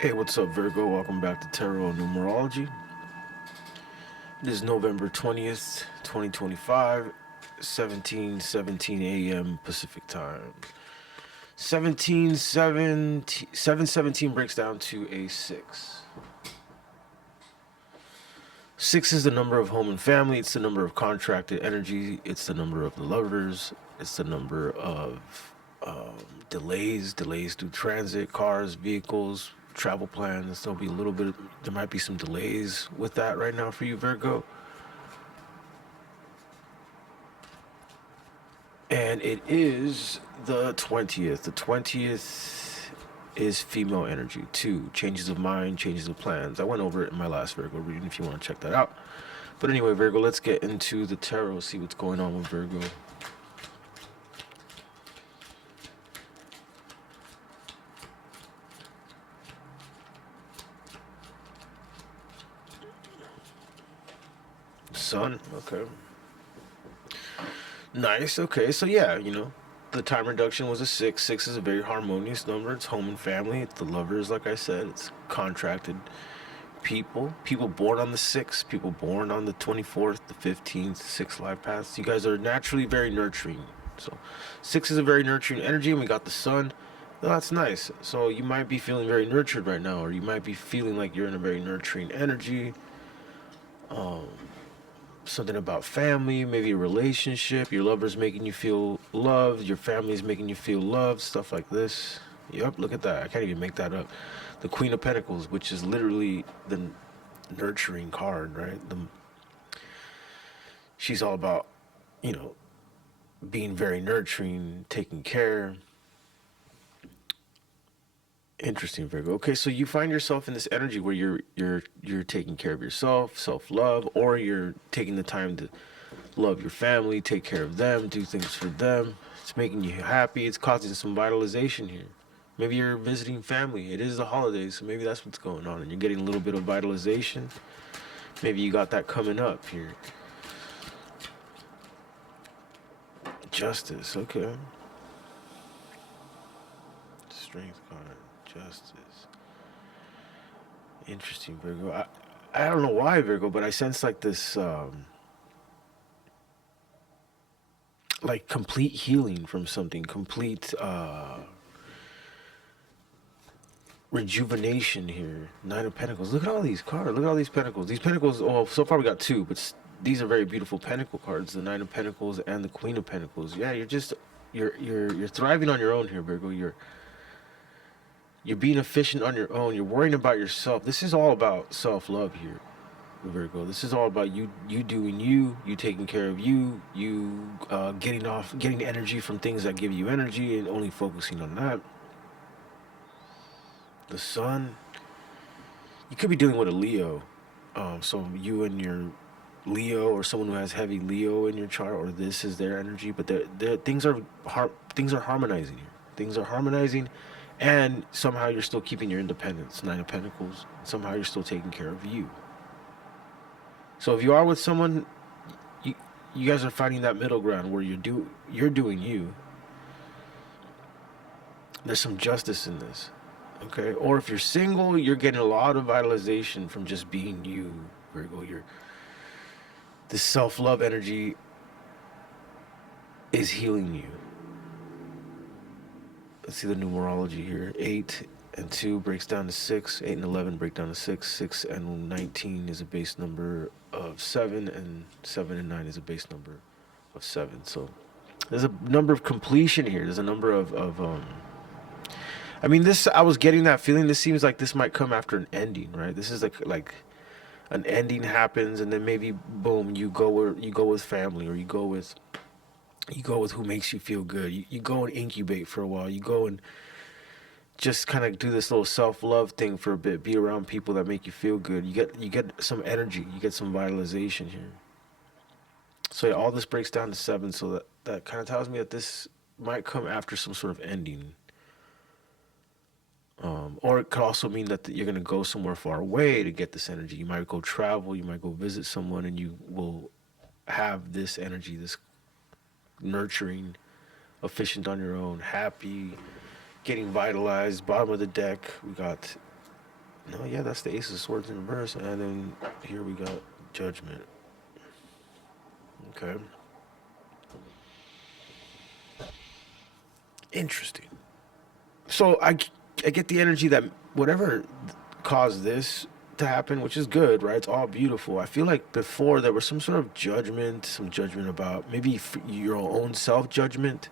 Hey, what's up, Virgo? Welcome back to Tarot and Numerology. It is November 20th, 2025, 17:17 a.m. Pacific Time. 717 breaks down to a 6. 6 is the number of home and family, it's the number of contracted energy, it's the number of the lovers, it's the number of delays through transit, cars, vehicles, travel plans. There'll be a little bit, there might be some delays with that right now for you, Virgo. And it is the 20th. The 20th is female energy, too. Changes of mind, changes of plans. I went over it in my last Virgo reading if you want to check that out. But anyway, Virgo, let's get into the tarot, see what's going on with Virgo. Sun, okay. Nice, okay. So, yeah, the time reduction was a 6. 6 is a very harmonious number. It's home and family. It's the lovers, like I said. It's contracted people born on the 6th, people born on the 24th, the 15th, 6 life paths. You guys are naturally very nurturing. So 6 is a very nurturing energy, and we got the sun. Well, that's nice. So you might be feeling very nurtured right now, or you might be feeling like you're in a very nurturing energy. Something about family, maybe a relationship, your lover's making you feel loved, your family's making you feel loved, stuff like this. Yep, look at that. I can't even make that up. The Queen of Pentacles, which is literally the nurturing card, right? She's all about, you know, being very nurturing, taking care. Interesting, Virgo. Okay, so you find yourself in this energy where you're taking care of yourself, self-love, or you're taking the time to love your family, take care of them, do things for them. It's making you happy. It's causing some vitalization here. Maybe you're visiting family. It is the holidays, so maybe that's what's going on, and you're getting a little bit of vitalization. Maybe you got that coming up here. Justice, okay. Strength card, justice. Interesting, Virgo. I don't know why, Virgo, but I sense like this, like complete healing from something, complete rejuvenation here. Nine of Pentacles. Look at all these cards. Look at all these Pentacles. These Pentacles. Oh, so far we got two, but these are very beautiful Pentacle cards. The Nine of Pentacles and the Queen of Pentacles. Yeah, you're thriving on your own here, Virgo. You're being efficient on your own. You're worrying about yourself. This is all about self-love here, Virgo. This is all about you doing you taking care of you getting energy from things that give you energy and only focusing on that. The sun. You could be dealing with a Leo. So you and your Leo, or someone who has heavy Leo in your chart, or this is their energy, but things are harmonizing here. Things are harmonizing, and somehow you're still keeping your independence. Nine of Pentacles. Somehow you're still taking care of you. So if you are with someone, you guys are finding that middle ground where you're doing you. There's some justice in this, okay? Or if you're single, you're getting a lot of vitalization from just being you, Virgo. This self-love energy is healing you. Let's see the numerology here. 8 and 2 breaks down to 6. 8 and 11 break down to 6. 6 and 19 is a base number of 7, and 7 and 9 is a base number of 7. So there's a number of completion here. There's a number of I mean, this, I was getting that feeling. This seems like this might come after an ending, right? This is like an ending happens, and then maybe boom, you go with family, or you go with who makes you feel good. You go and incubate for a while. You go and just kind of do this little self-love thing for a bit. Be around people that make you feel good. You get some energy. You get some vitalization here. So yeah, all this breaks down to 7. So that kind of tells me that this might come after some sort of ending. Or it could also mean that you're going to go somewhere far away to get this energy. You might go travel. You might go visit someone, and you will have this energy, this nurturing, efficient on your own, happy, getting vitalized. Bottom of the deck, we got No, yeah, that's the Ace of Swords in reverse, and then here we got Judgment. Okay. Interesting. So I get the energy that whatever caused this to happen, which is good, right? It's all beautiful. I feel like before there was some sort of judgment, some judgment about maybe your own self judgment.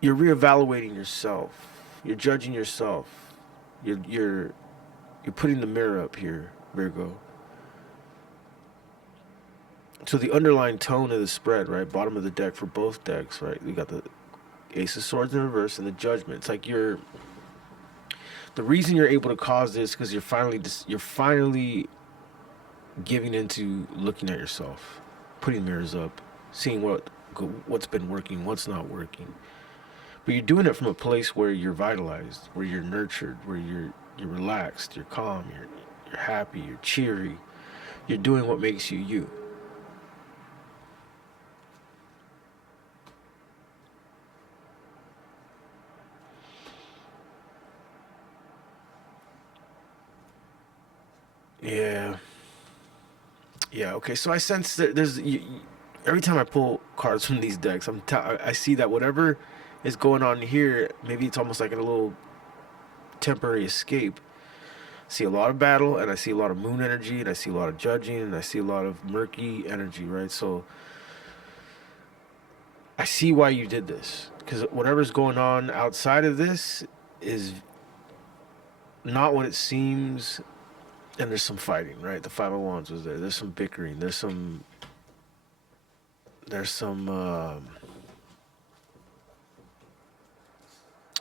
You're reevaluating yourself. You're judging yourself. You're you're putting the mirror up here, Virgo. So the underlying tone of the spread, right? Bottom of the deck for both decks, right? We got the Ace of Swords in reverse and the Judgment. It's like the reason you're able to cause this because you're finally giving into looking at yourself, putting mirrors up, seeing what's been working, what's not working. But you're doing it from a place where you're vitalized, where you're nurtured, where you're relaxed, you're calm, you're happy, you're cheery. You're doing what makes you you. Yeah. Yeah, okay. So I sense that every time I pull cards from these decks, I see that whatever is going on here, maybe it's almost like a little temporary escape. I see a lot of battle, and I see a lot of moon energy, and I see a lot of judging, and I see a lot of murky energy, right? So I see why you did this, because whatever's going on outside of this is not what it seems, and there's some fighting, right? The Five of Wands was there. There's some bickering. There's some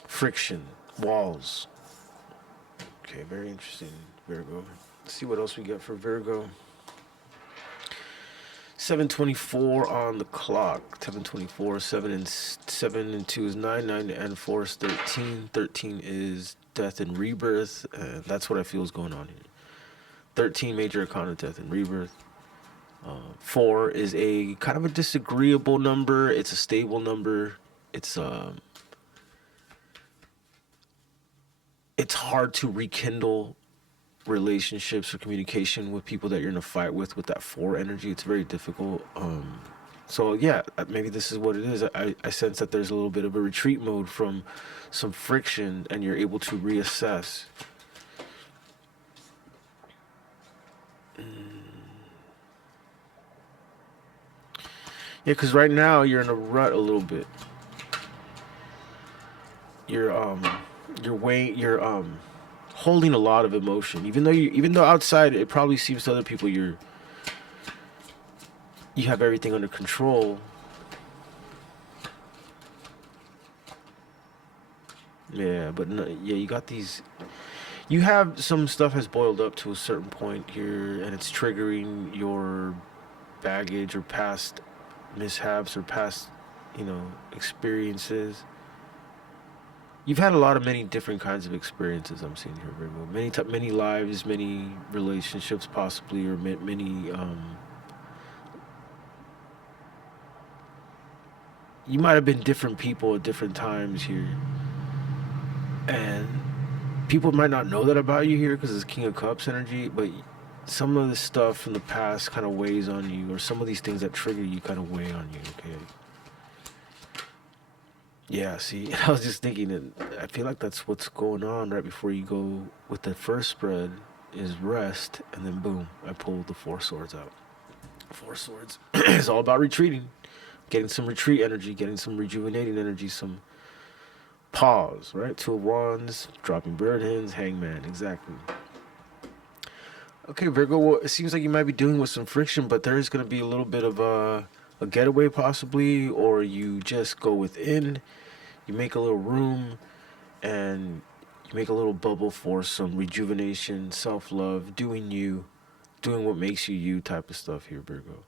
friction, walls. Okay, very interesting, Virgo. Let's see what else we got for Virgo. 7:24 on the clock. 7:24. 7 and 2 is 9. 9 and 4 is 13. 13 is death and rebirth. That's what I feel is going on here. 13 major arcana, death and rebirth. 4 is a kind of a disagreeable number. It's a stable number. It's hard to rekindle relationships or communication with people that you're in a fight with that 4 energy. It's very difficult. So yeah, maybe this is what it is. I sense that there's a little bit of a retreat mode from some friction, and you're able to reassess. Yeah, because right now you're in a rut a little bit. You're holding a lot of emotion, even though outside it probably seems to other people you have everything under control. Yeah, but no, yeah, you got these. You have some stuff has boiled up to a certain point here, and it's triggering your baggage or past mishaps or past, experiences. You've had a lot of many different kinds of experiences. I'm seeing here, Virgo. Many lives, many relationships, possibly, or many. You might have been different people at different times here, and people might not know that about you here because it's King of Cups energy. But some of the stuff from the past kind of weighs on you, or some of these things that trigger you kind of weigh on you. Okay. Yeah, see, I was just thinking that I feel like that's what's going on right before you go with the first spread is rest, and then boom, I pulled the 4 swords out. 4 swords is all about retreating, getting some retreat energy, getting some rejuvenating energy, some pause, right? 2 of Wands, dropping bird hens, hangman, exactly. Okay, Virgo, well, it seems like you might be dealing with some friction, but there is going to be a little bit of a getaway possibly, or you just go within, you make a little room, and you make a little bubble for some rejuvenation, self-love, doing what makes you you type of stuff here, Virgo.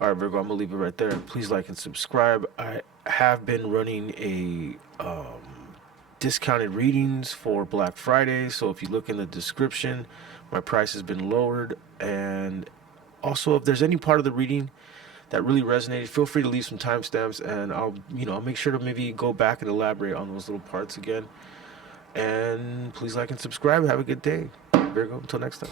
All right, Virgo, I'm gonna leave it right there. Please like and subscribe. I have been running a discounted readings for Black Friday, so if you look in the description, my price has been lowered. And also, if there's any part of the reading that really resonated, feel free to leave some timestamps, and I'll make sure to maybe go back and elaborate on those little parts again. And please like and subscribe. Have a good day, Virgo. Until next time.